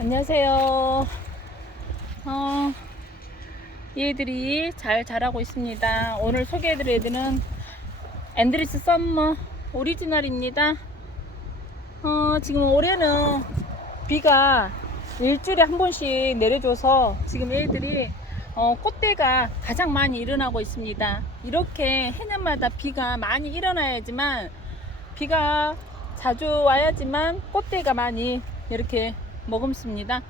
안녕하세요. 어, 얘들이 잘 자라고 있습니다. 오늘 소개해드릴 애들은 앤드리스 썸머 오리지널입니다. 어, 지금 올해는 비가 일주일에 한 번씩 내려줘서 지금 얘들이 어, 꽃대가 가장 많이 일어나고 있습니다. 이렇게 해년마다 비가 많이 일어나야지만 비가 자주 와야지만 꽃대가 많이 이렇게 먹음습니다.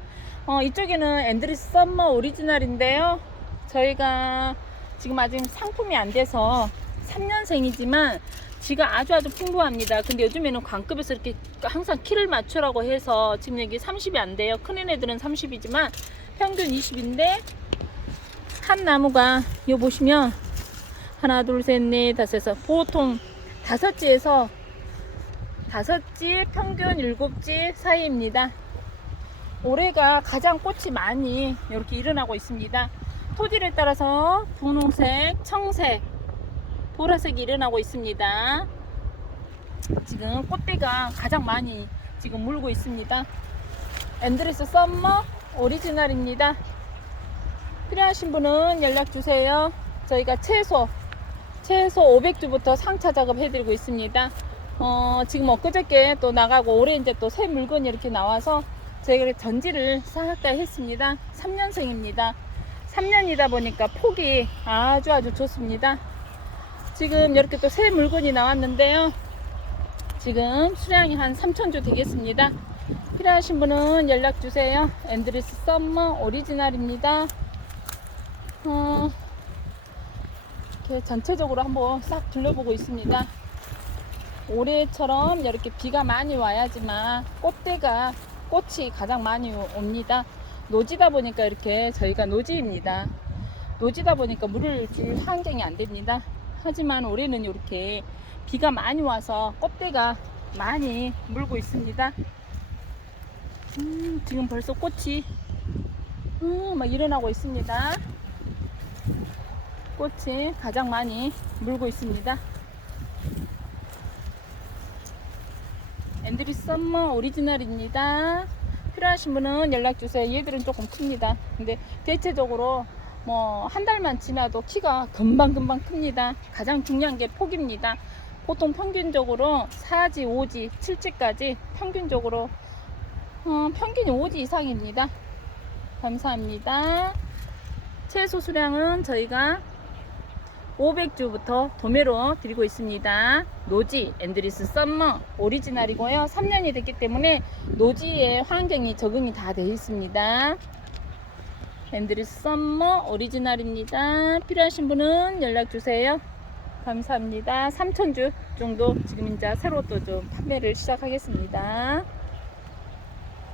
어, 이쪽에는 앤드리스 썸머 오리지널인데요. 저희가 지금 아직 상품이 안 돼서 3년생이지만 지가 아주 아주 풍부합니다. 근데 요즘에는 광급에서 이렇게 항상 키를 맞추라고 해서 지금 여기 30이 안 돼요. 큰 애들은 30이지만 평균 20인데 한 나무가 요 보시면 하나 둘 셋 넷 다섯에서 보통 다섯 지에서 다섯 지 평균 일곱 지 사이입니다. 올해가 가장 꽃이 많이 이렇게 일어나고 있습니다. 토질에 따라서 분홍색, 청색, 보라색이 일어나고 있습니다. 지금 꽃대가 가장 많이 지금 물고 있습니다. 앤드레스 썸머 오리지널입니다. 필요하신 분은 연락 주세요. 저희가 최소 최소 500주부터 상차 작업 해드리고 있습니다. 어, 지금 엊그저께 또 나가고 올해 이제 또 새 물건이 이렇게 나와서 저희가 전지를 싹 다 했습니다. 3년생입니다. 3년이다 보니까 폭이 아주 아주 좋습니다. 지금 이렇게 또 새 물건이 나왔는데요. 지금 수량이 한 3,000주 되겠습니다. 필요하신 분은 연락 주세요. 앤드리스 썸머 오리지널입니다. 어, 이렇게 전체적으로 한번 싹 둘러보고 있습니다. 올해처럼 이렇게 비가 많이 와야지만 꽃대가 꽃이 가장 많이 옵니다. 노지다 보니까 이렇게 저희가 노지입니다. 노지다 보니까 물을 줄 환경이 안 됩니다. 하지만 올해는 이렇게 비가 많이 와서 꽃대가 많이 물고 있습니다. 음, 지금 벌써 꽃이 음, 막 일어나고 있습니다. 꽃이 가장 많이 물고 있습니다. 앤드리 썸머 오리지널입니다. 필요하신 분은 연락 주세요. 얘들은 조금 큽니다. 근데 대체적으로 뭐 한 달만 지나도 키가 금방금방 큽니다. 가장 중요한 게 폭입니다. 보통 평균적으로 4지, 5지, 7지까지 평균적으로 어, 평균이 5지 이상입니다. 감사합니다. 최소 수량은 저희가 500주부터 도매로 드리고 있습니다. 노지 앤드리스 썸머 오리지널이고요. 3년이 됐기 때문에 노지의 환경이 적응이 다 되어 있습니다. 앤드리스 썸머 오리지널입니다. 필요하신 분은 연락 주세요. 감사합니다. 3,000주 정도 지금 이제 새로 또 좀 판매를 시작하겠습니다.